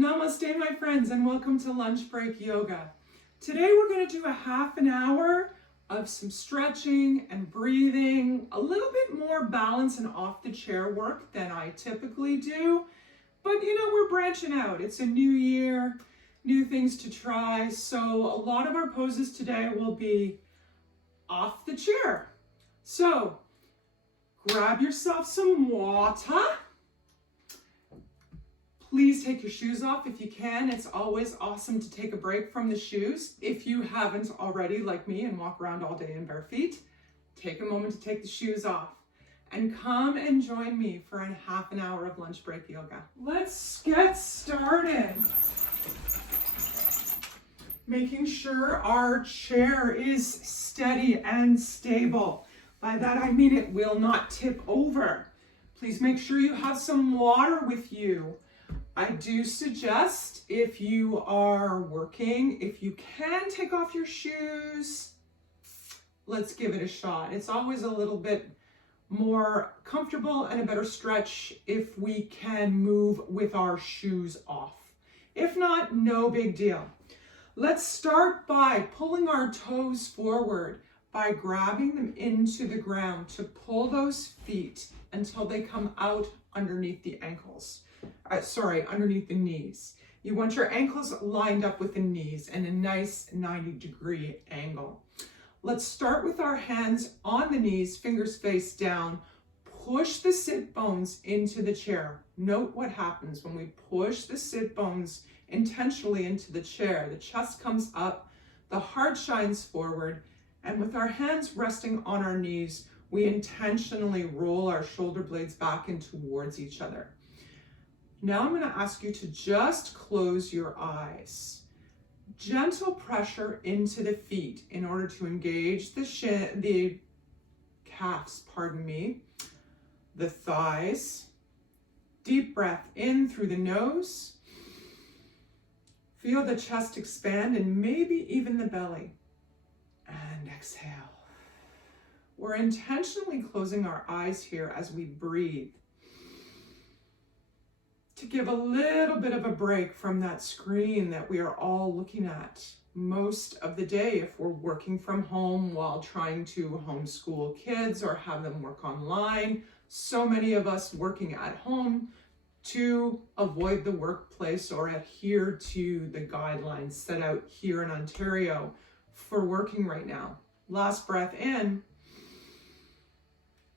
Namaste, my friends, and welcome to Lunch Break Yoga. Today we're going to do a half an hour of some stretching and breathing, a little bit more balance and off the chair work than I typically do. But we're branching out. It's a new year, new things to try. So a lot of our poses today will be off the chair. So grab yourself some water. Please take your shoes off if you can. It's always awesome to take a break from the shoes. If you haven't already, like me, and walk around all day in bare feet, take a moment to take the shoes off and come and join me for a half an hour of lunch break yoga. Let's get started. Making sure our chair is steady and stable. By that I mean it will not tip over. Please make sure you have some water with you. I do suggest, if you are working, if you can take off your shoes, let's give it a shot. It's always a little bit more comfortable and a better stretch if we can move with our shoes off. If not, no big deal. Let's start by pulling our toes forward by grabbing them into the ground to pull those feet until they come out underneath the ankles. Underneath the knees. You want your ankles lined up with the knees and a nice 90-degree angle. Let's start with our hands on the knees, fingers face down. Push the sit bones into the chair. Note what happens when we push the sit bones intentionally into the chair. The chest comes up, the heart shines forward, and with our hands resting on our knees, we intentionally roll our shoulder blades back and towards each other. Now I'm going to ask you to just close your eyes. Gentle pressure into the feet in order to engage the calves, the thighs. Deep breath in through the nose. Feel the chest expand and maybe even the belly. And exhale. We're intentionally closing our eyes here as we breathe, to give a little bit of a break from that screen that we are all looking at most of the day if we're working from home while trying to homeschool kids or have them work online. So many of us working at home to avoid the workplace or adhere to the guidelines set out here in Ontario for working right now. Last breath in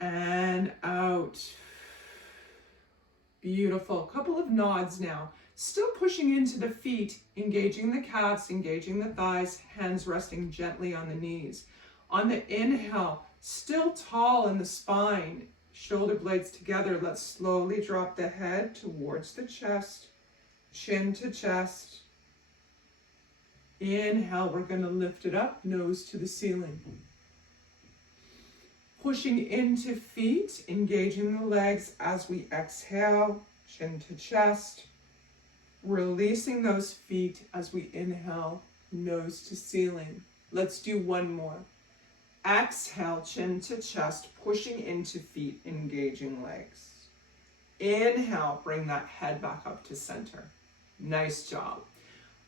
and out. Beautiful. Couple of nods now. Still pushing into the feet, engaging the calves, engaging the thighs, hands resting gently on the knees. On the inhale, still tall in the spine, shoulder blades together. Let's slowly drop the head towards the chest, chin to chest. Inhale, we're going to lift it up, nose to the ceiling. Pushing into feet, engaging the legs as we exhale, chin to chest. Releasing those feet as we inhale, nose to ceiling. Let's do one more. Exhale, chin to chest, pushing into feet, engaging legs. Inhale, bring that head back up to center. Nice job.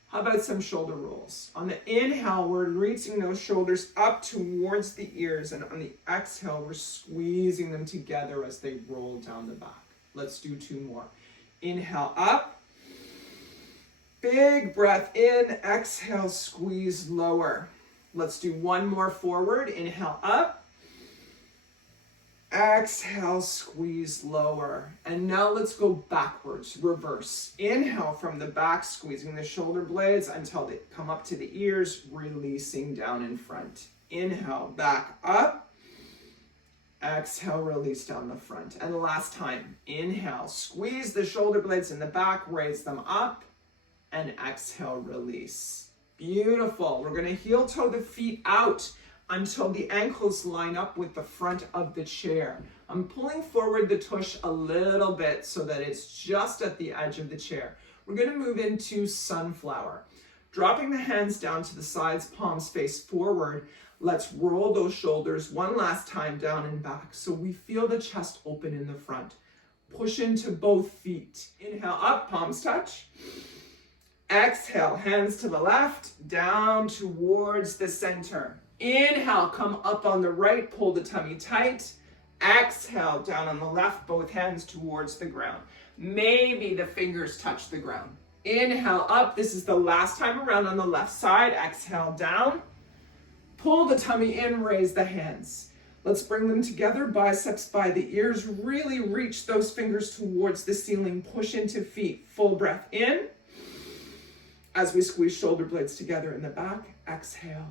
How about some shoulder rolls? On the inhale, we're reaching those shoulders up towards the ears, and on the exhale, we're squeezing them together as they roll down the back. Let's do two more. Inhale up. Big breath in. Exhale, squeeze lower. Let's do one more forward. Inhale up. Exhale, squeeze lower. And now let's go backwards, reverse. Inhale from the back, squeezing the shoulder blades until they come up to the ears, releasing down in front. Inhale, back up. Exhale, release down the front. And the last time, inhale, squeeze the shoulder blades in the back, raise them up, and exhale, release. Beautiful. We're going to heel toe the feet out until the ankles line up with the front of the chair. I'm pulling forward the tush a little bit so that it's just at the edge of the chair. We're going to move into sunflower. Dropping the hands down to the sides, palms face forward. Let's roll those shoulders one last time down and back so we feel the chest open in the front. Push into both feet. Inhale up, palms touch. Exhale, hands to the left, down towards the center. Inhale, come up on the right, pull the tummy tight. Exhale, down on the left, both hands towards the ground. Maybe the fingers touch the ground. Inhale up, this is the last time around on the left side. Exhale down, pull the tummy in, raise the hands. Let's bring them together, biceps by the ears. Really reach those fingers towards the ceiling, push into feet. Full breath in. As we squeeze shoulder blades together in the back, exhale.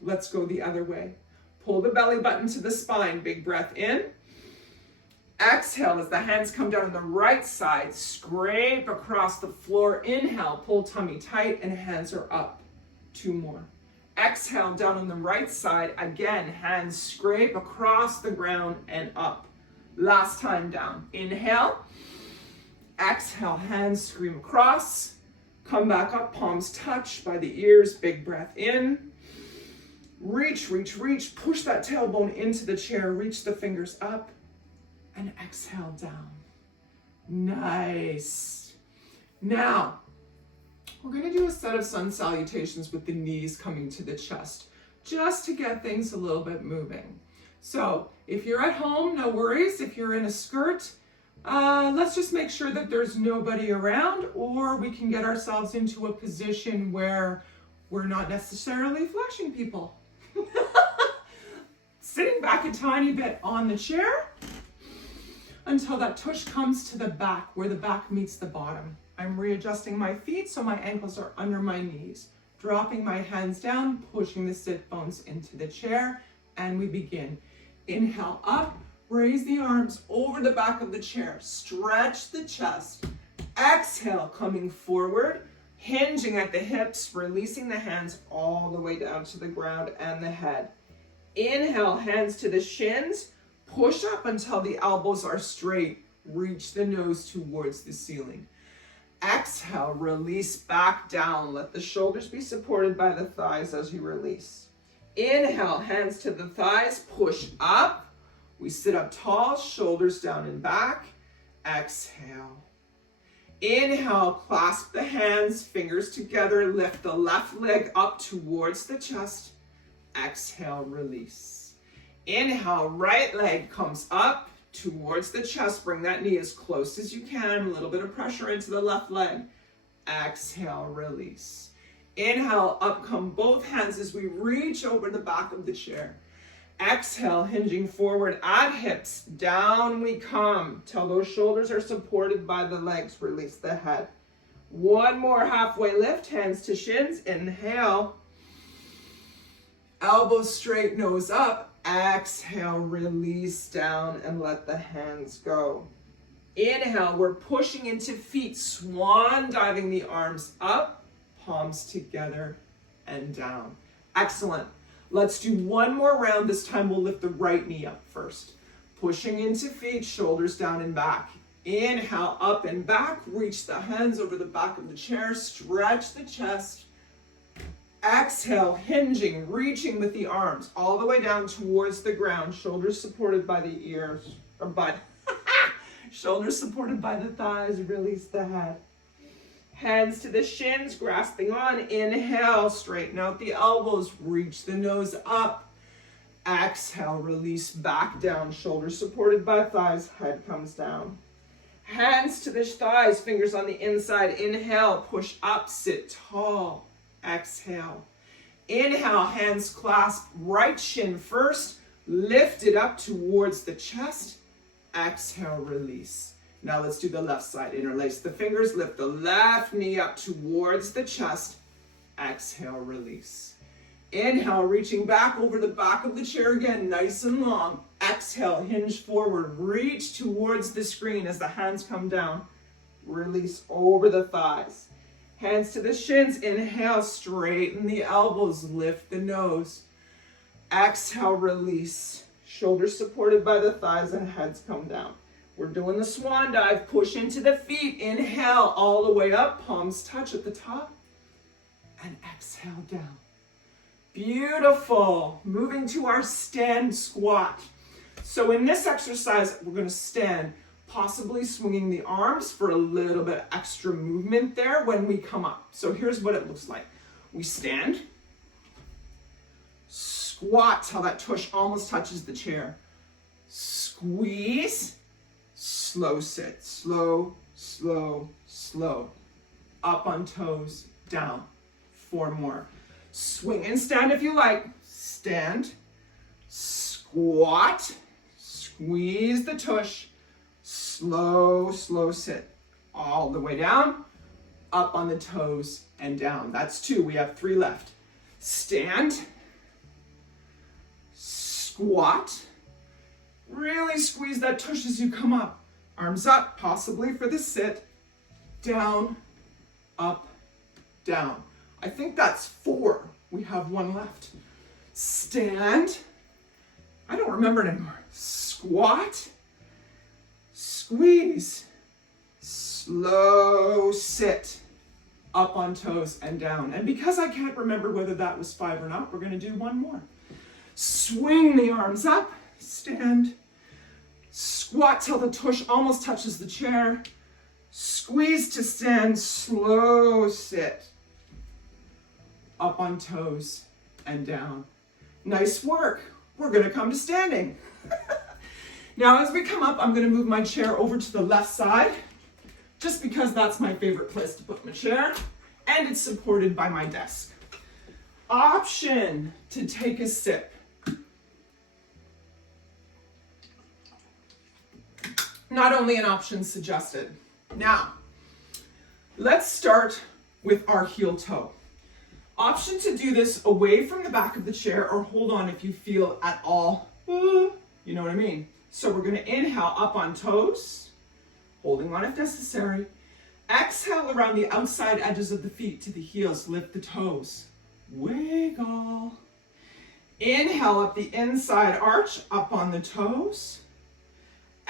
Let's go the other way. Pull the belly button to the spine, big breath in. Exhale as the hands come down on the right side, scrape across the floor. Inhale, pull tummy tight and hands are up. 2 more. Exhale, down on the right side. Again, hands scrape across the ground and up. Last time down. Inhale. Exhale, hands scream across. Come back up, palms touch by the ears, big breath in. Reach, reach, reach. Push that tailbone into the chair. Reach the fingers up and exhale down. Nice. Now, we're going to do a set of sun salutations with the knees coming to the chest, just to get things a little bit moving. So if you're at home, no worries. If you're in a skirt, let's just make sure that there's nobody around, or we can get ourselves into a position where we're not necessarily flashing people. Sitting back a tiny bit on the chair until that tush comes to the back, where the back meets the bottom. I'm readjusting my feet so my ankles are under my knees, dropping my hands down, pushing the sit bones into the chair, and we begin. Inhale up, raise the arms over the back of the chair, stretch the chest. Exhale, coming forward, hinging at the hips, releasing the hands all the way down to the ground and the head. Inhale, hands to the shins, push up until the elbows are straight, reach the nose towards the ceiling. Exhale, release back down. Let the shoulders be supported by the thighs as you release. Inhale, hands to the thighs, push up. We sit up tall, shoulders down and back. Exhale. Inhale, clasp the hands, fingers together, lift the left leg up towards the chest. Exhale, release. Inhale, right leg comes up towards the chest. Bring that knee as close as you can. A little bit of pressure into the left leg. Exhale, release. Inhale, up come both hands as we reach over the back of the chair. Exhale, hinging forward at hips. Down we come till those shoulders are supported by the legs. Release the head. One more halfway lift, hands to shins. Inhale. Elbows straight, nose up. Exhale, release down and let the hands go. Inhale, we're pushing into feet, swan diving the arms up, palms together and down. Excellent. Let's do one more round. This time we'll lift the right knee up first. Pushing into feet, shoulders down and back. Inhale, up and back. Reach the hands over the back of the chair. Stretch the chest. Exhale, hinging, reaching with the arms all the way down towards the ground. Shoulders supported by the ears, or butt. Shoulders supported by the thighs. Release the head. Hands to the shins, grasping on. Inhale, straighten out the elbows. Reach the nose up. Exhale, release back down. Shoulders supported by thighs. Head comes down. Hands to the thighs, fingers on the inside. Inhale, push up, sit tall. Exhale. Inhale, hands clasp, right shin first. Lift it up towards the chest. Exhale, release. Now let's do the left side. Interlace the fingers, lift the left knee up towards the chest. Exhale, release. Inhale, reaching back over the back of the chair again, nice and long. Exhale, hinge forward, reach towards the screen as the hands come down. Release over the thighs. Hands to the shins. Inhale, straighten the elbows, lift the nose. Exhale, release. Shoulders supported by the thighs and heads come down. We're doing the swan dive. Push into the feet. Inhale all the way up. Palms touch at the top. And exhale down. Beautiful. Moving to our stand squat. So in this exercise, we're going to stand. possibly swinging the arms for a little bit extra movement there when we come up. So here's what it looks like. We stand, squat till that tush almost touches the chair. Squeeze, slow sit, slow, slow, slow. Up on toes, down. 4 more. Swing and stand if you like. Stand, squat, squeeze the tush, slow, slow sit. All the way down, up on the toes and down. That's 2. We have 3 left. Stand, squat, really squeeze that tush as you come up. Arms up, possibly for the sit. Down, up, down. I think that's 4. We have 1 left. Stand. I don't remember it anymore. Squat, squeeze, slow sit, up on toes and down. And because I can't remember whether that was 5 or not, we're going to do 1 more. Swing the arms up, stand, squat till the tush almost touches the chair, squeeze to stand, slow sit, up on toes and down. Nice work. We're going to come to standing. Now as we come up, I'm going to move my chair over to the left side, just because that's my favorite place to put my chair, and it's supported by my desk. Option to take a sip. Not only an option, suggested. Now, let's start with our heel toe. Option to do this away from the back of the chair, or hold on if you feel at all, you know what I mean? So we're going to inhale up on toes, holding on if necessary. Exhale around the outside edges of the feet to the heels, lift the toes. Wiggle. Inhale up the inside arch, up on the toes.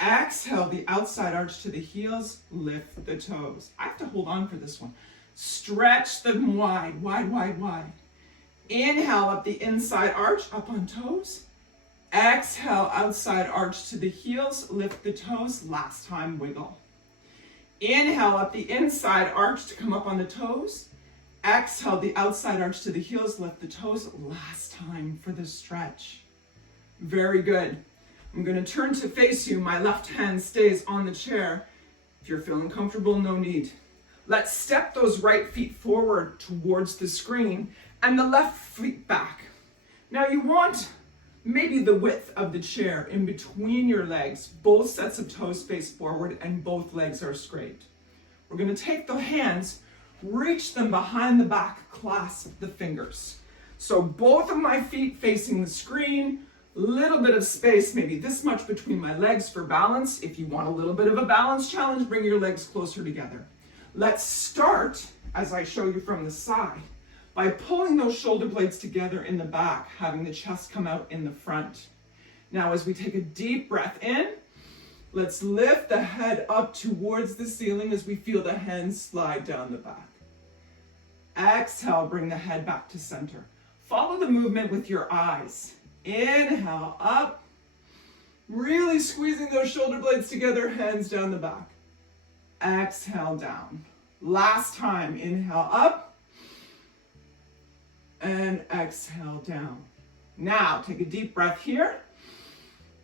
Exhale the outside arch to the heels, lift the toes. I have to hold on for this one. Stretch them wide, wide, wide, wide. Inhale up the inside arch, up on toes. Exhale outside arch to the heels, lift the toes. Last time, wiggle. Inhale up the inside arch to come up on the toes. Exhale the outside arch to the heels, lift the toes. Last time for the stretch. Very good. I'm going to turn to face you. My left hand stays on the chair. If you're feeling comfortable, no need. Let's step those right feet forward towards the screen and the left feet back. Now you want maybe the width of the chair in between your legs. Both sets of toes face forward and both legs are straight. We're going to take the hands, reach them behind the back, clasp the fingers. So both of my feet facing the screen, little bit of space, maybe this much between my legs for balance. If you want a little bit of a balance challenge, bring your legs closer together. Let's start, as I show you from the side, by pulling those shoulder blades together in the back, having the chest come out in the front. Now, as we take a deep breath in, let's lift the head up towards the ceiling as we feel the hands slide down the back. Exhale, bring the head back to center. Follow the movement with your eyes. Inhale, up. Really squeezing those shoulder blades together, hands down the back. Exhale, down. Last time, inhale, up. And exhale, down. Now, take a deep breath here.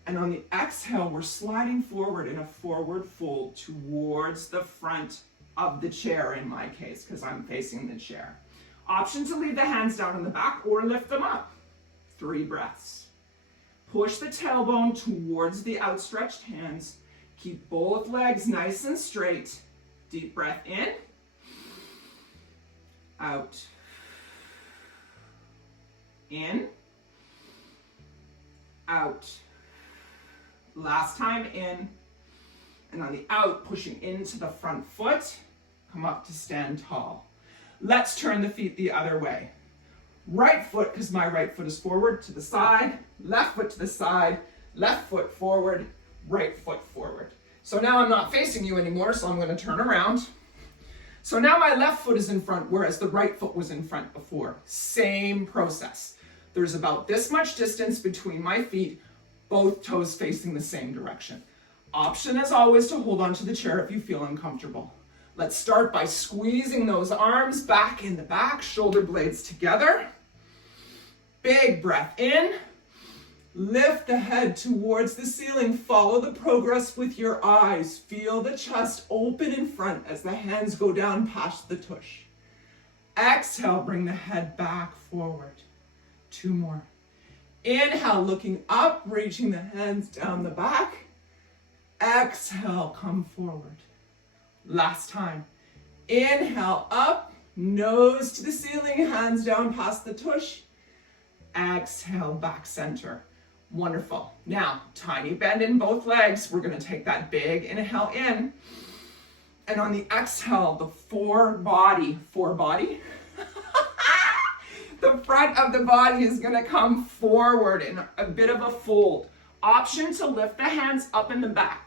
And on the exhale, we're sliding forward in a forward fold towards the front of the chair, in my case, because I'm facing the chair. Option to leave the hands down in the back or lift them up. 3 breaths. Push the tailbone towards the outstretched hands. Keep both legs nice and straight. Deep breath in. Out. In. Out. Last time, in. And on the out, pushing into the front foot. Come up to stand tall. Let's turn the feet the other way. Right foot, because my right foot is forward, to the side. Left foot to the side. Left foot forward. Right foot forward. So now I'm not facing you anymore, so I'm going to turn around. So now my left foot is in front, whereas the right foot was in front before. Same process. There's about this much distance between my feet, both toes facing the same direction. Option as always to hold on to the chair if you feel uncomfortable. Let's start by squeezing those arms back in the back, shoulder blades together. Big breath in. Lift the head towards the ceiling. Follow the progress with your eyes. Feel the chest open in front as the hands go down past the tush. Exhale, bring the head back forward. 2 more. Inhale, looking up, reaching the hands down the back. Exhale, come forward. Last time. Inhale, up, nose to the ceiling, hands down past the tush. Exhale, back center. Wonderful. Now, tiny bend in both legs. We're going to take that big inhale in. And on the exhale, the forebody, the front of the body is going to come forward in a bit of a fold. Option to lift the hands up in the back.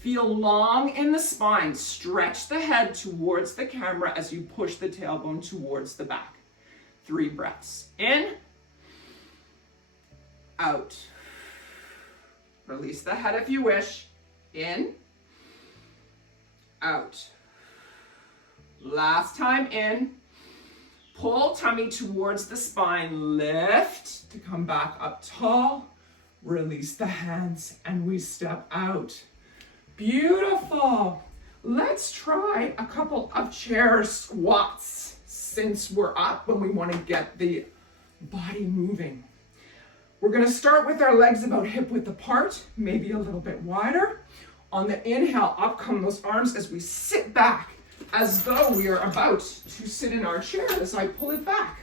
Feel long in the spine. Stretch the head towards the camera as you push the tailbone towards the back. 3 breaths. In. Out. Release the head if you wish. In. Out. Last time in. Pull tummy towards the spine. Lift to come back up tall. Release the hands and we step out. Beautiful. Let's try a couple of chair squats since we're up when we want to get the body moving. We're going to start with our legs about hip width apart, maybe a little bit wider. On the inhale, up come those arms as we sit back, as though we are about to sit in our chair as I pull it back.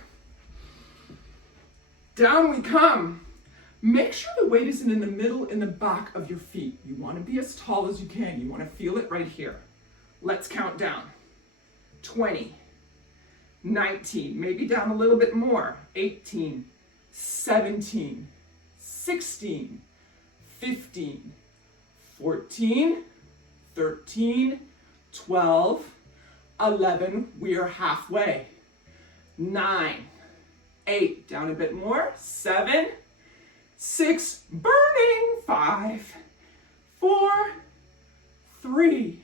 Down we come. Make sure the weight isn't in the middle, in the back of your feet. You want to be as tall as you can. You want to feel it right here. Let's count down. 20, 19, maybe down a little bit more. 18, 17, 16, 15, 14, 13, 12, 11, we are halfway. 9, 8, down a bit more. 7, 6, burning. 5, 4, 3,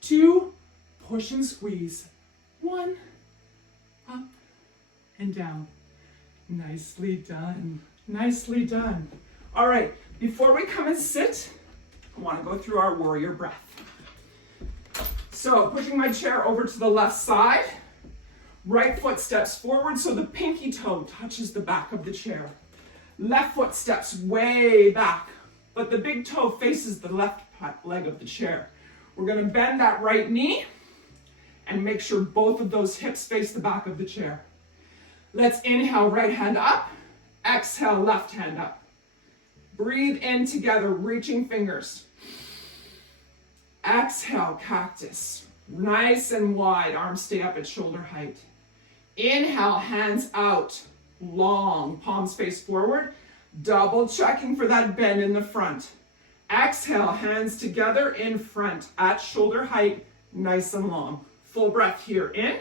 2, push and squeeze. 1, up and down. Nicely done. Nicely done. All right, before we come and sit, I want to go through our warrior breath. So pushing my chair over to the left side, right foot steps forward so the pinky toe touches the back of the chair. Left foot steps way back, but the big toe faces the left leg of the chair. We're going to bend that right knee and make sure both of those hips face the back of the chair. Let's inhale, right hand up. Exhale, left hand up. Breathe in together, reaching fingers. Exhale, cactus. Nice and wide, arms stay up at shoulder height. Inhale, hands out, long, palms face forward. Double checking for that bend in the front. Exhale, hands together in front at shoulder height, nice and long. Full breath here, in.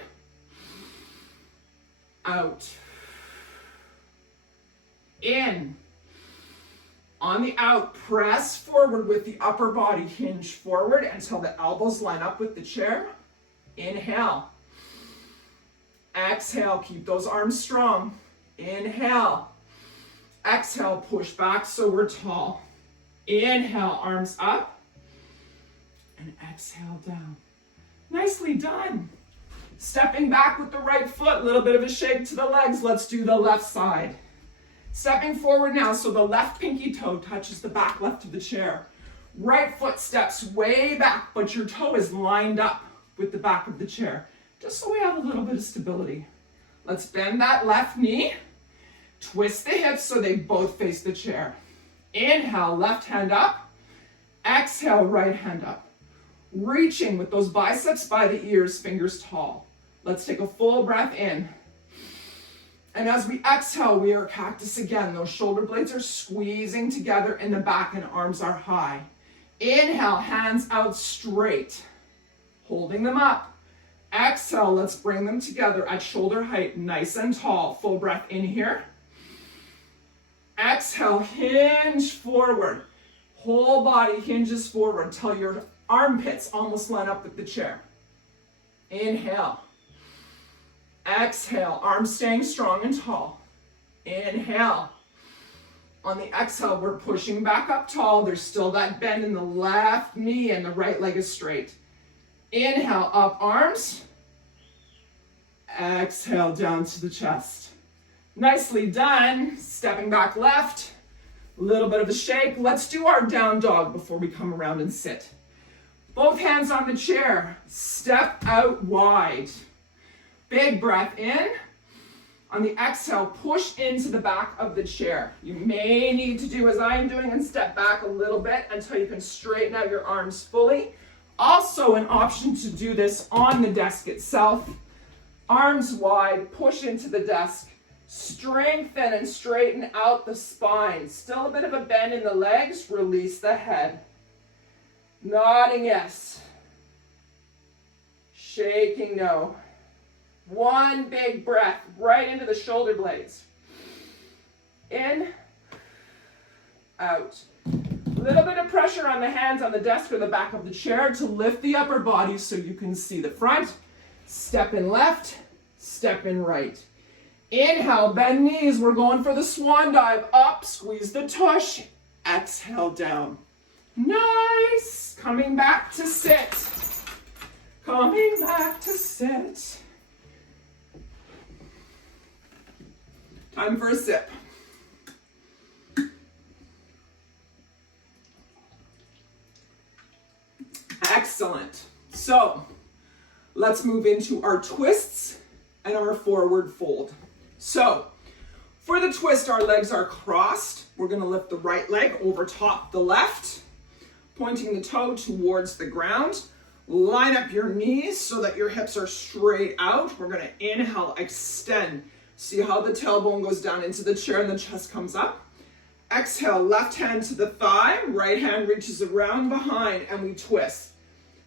Out. In. On the out, press forward with the upper body, hinge forward until the elbows line up with the chair. Inhale. Exhale, keep those arms strong. Inhale. Exhale, push back so we're tall. Inhale, arms up. And exhale, down. Nicely done. Stepping back with the right foot, a little bit of a shake to the legs. Let's do the left side. Stepping forward now so the left pinky toe touches the back left of the chair. Right foot steps way back, but your toe is lined up with the back of the chair, just so we have a little bit of stability. Let's bend that left knee. Twist the hips so they both face the chair. Inhale, left hand up. Exhale, right hand up. Reaching with those biceps by the ears, fingers tall. Let's take a full breath in. And as we exhale, we are cactus again. Those shoulder blades are squeezing together in the back and arms are high. Inhale, hands out straight. Holding them up. Exhale, let's bring them together at shoulder height, nice and tall. Full breath in here. Exhale, hinge forward. Whole body hinges forward until your armpits almost line up with the chair. Inhale. Exhale, arms staying strong and tall. Inhale. On the exhale, we're pushing back up tall. There's still that bend in the left knee and the right leg is straight. Inhale, up arms. Exhale, down to the chest. Nicely done. Stepping back left. A little bit of a shake. Let's do our down dog before we come around and sit. Both hands on the chair. Step out wide. Big breath in. On the exhale, push into the back of the chair. You may need to do as I'm doing and step back a little bit until you can straighten out your arms fully. Also an option to do this on the desk itself. Arms wide, push into the desk. Strengthen and straighten out the spine. Still a bit of a bend in the legs. Release the head. Nodding yes. Shaking no. One big breath right into the shoulder blades. In, out. A little bit of pressure on the hands on the desk or the back of the chair to lift the upper body so you can see the front. Step in left, step in right. Inhale, bend knees. We're going for the swan dive. Up, squeeze the tush. Exhale, down. Nice. Coming back to sit. Coming back to sit. Time for a sip. Excellent. So, let's move into our twists and our forward fold. So, for the twist, our legs are crossed. We're going to lift the right leg over top the left, pointing the toe towards the ground. Line up your knees so that your hips are straight out. We're going to inhale, extend. See how the tailbone goes down into the chair and the chest comes up. Exhale, left hand to the thigh, right hand reaches around behind, and we twist.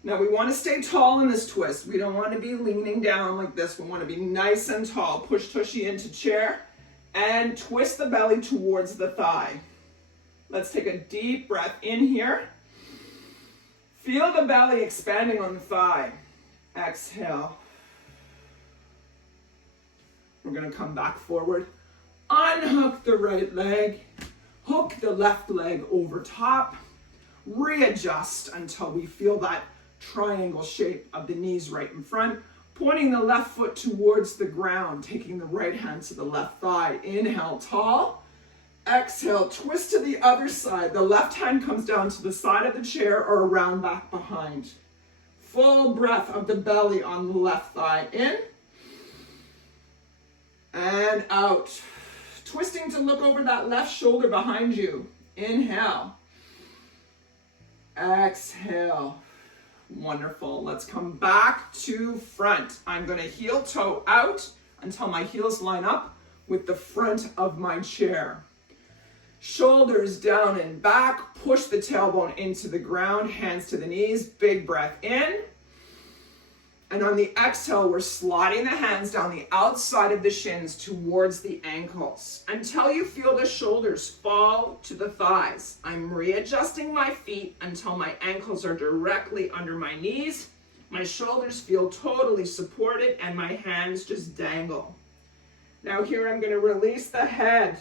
Now we want to stay tall in this twist. We don't want to be leaning down like this. We want to be nice and tall. Push tushy into chair and twist the belly towards the thigh. Let's take a deep breath in here. Feel the belly expanding on the thigh. Exhale. We're going to come back forward. Unhook the right leg. Hook the left leg over top. Readjust until we feel that triangle shape of the knees right in front. Pointing the left foot towards the ground. Taking the right hand to the left thigh. Inhale, tall. Exhale, twist to the other side. The left hand comes down to the side of the chair or around back behind. Full breath of the belly on the left thigh. In. And out. Twisting to look over that left shoulder behind you. Inhale. Exhale. Wonderful. Let's come back to front. I'm going to heel toe out until my heels line up with the front of my chair. Shoulders down and back. Push the tailbone into the ground. Hands to the knees. Big breath in. And on the exhale, we're sliding the hands down the outside of the shins towards the ankles until you feel the shoulders fall to the thighs. I'm readjusting my feet until my ankles are directly under my knees. My shoulders feel totally supported and my hands just dangle. Now here I'm going to release the head.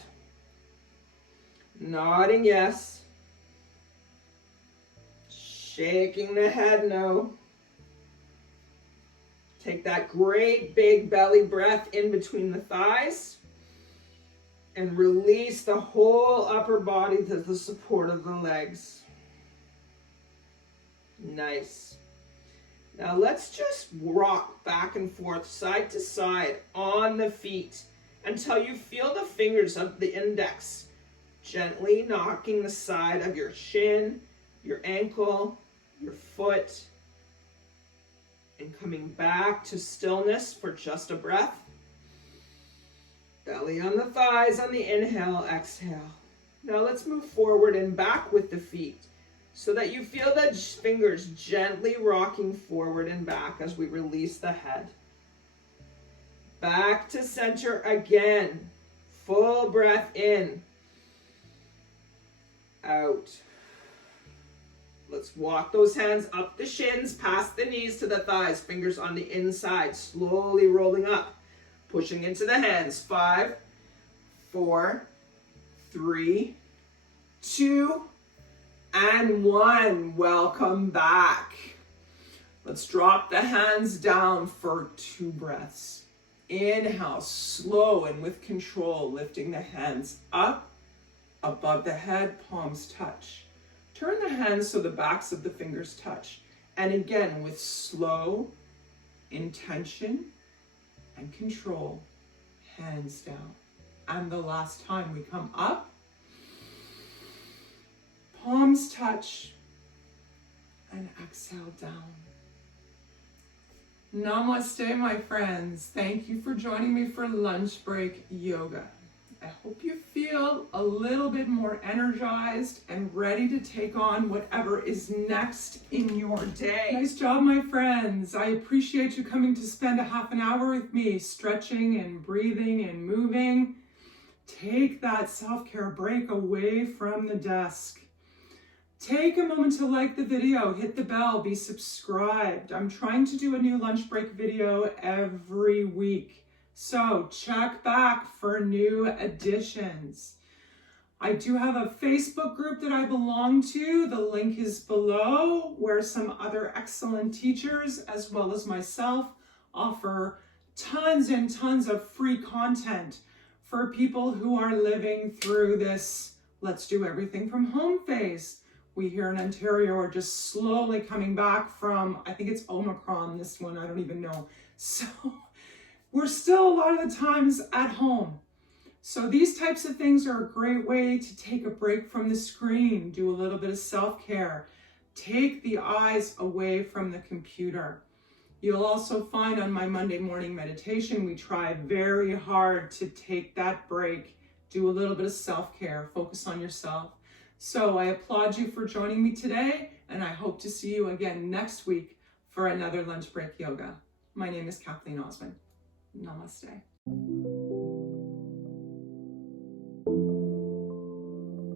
Nodding yes. Shaking the head no. Take that great big belly breath in between the thighs and release the whole upper body to the support of the legs. Nice. Now let's just rock back and forth, side to side on the feet until you feel the fingers of the index gently knocking the side of your shin, your ankle, your foot, and coming back to stillness for just a breath. Belly on the thighs on the inhale, exhale. Now let's move forward and back with the feet so that you feel the fingers gently rocking forward and back as we release the head. Back to center again. Full breath in. Out. Let's walk those hands up the shins, past the knees to the thighs, fingers on the inside, slowly rolling up, pushing into the hands. 5, 4, 3, 2, and 1. Welcome back. Let's drop the hands down for 2 breaths. Inhale, slow and with control, lifting the hands up, above the head, palms touch. Turn the hands so the backs of the fingers touch. And again, with slow intention and control, hands down. And the last time we come up, palms touch, and exhale down. Namaste, my friends. Thank you for joining me for lunch break yoga. I hope you feel a little bit more energized and ready to take on whatever is next in your day. Nice job, my friends. I appreciate you coming to spend a half an hour with me, stretching and breathing and moving. Take that self-care break away from the desk. Take a moment to like the video, hit the bell, be subscribed. I'm trying to do a new lunch break video every week. So check back for new additions. I do have a Facebook group that I belong to. The link is below, where some other excellent teachers, as well as myself, offer tons and tons of free content for people who are living through this let's do everything from home phase. We here in Ontario are just slowly coming back from, I think it's Omicron, this one, I don't even know. So we're still a lot of the times at home. So these types of things are a great way to take a break from the screen, do a little bit of self-care, take the eyes away from the computer. You'll also find on my Monday morning meditation, we try very hard to take that break, do a little bit of self-care, focus on yourself. So I applaud you for joining me today, and I hope to see you again next week for another lunch break yoga. My name is Kathleen Osmond. Namaste.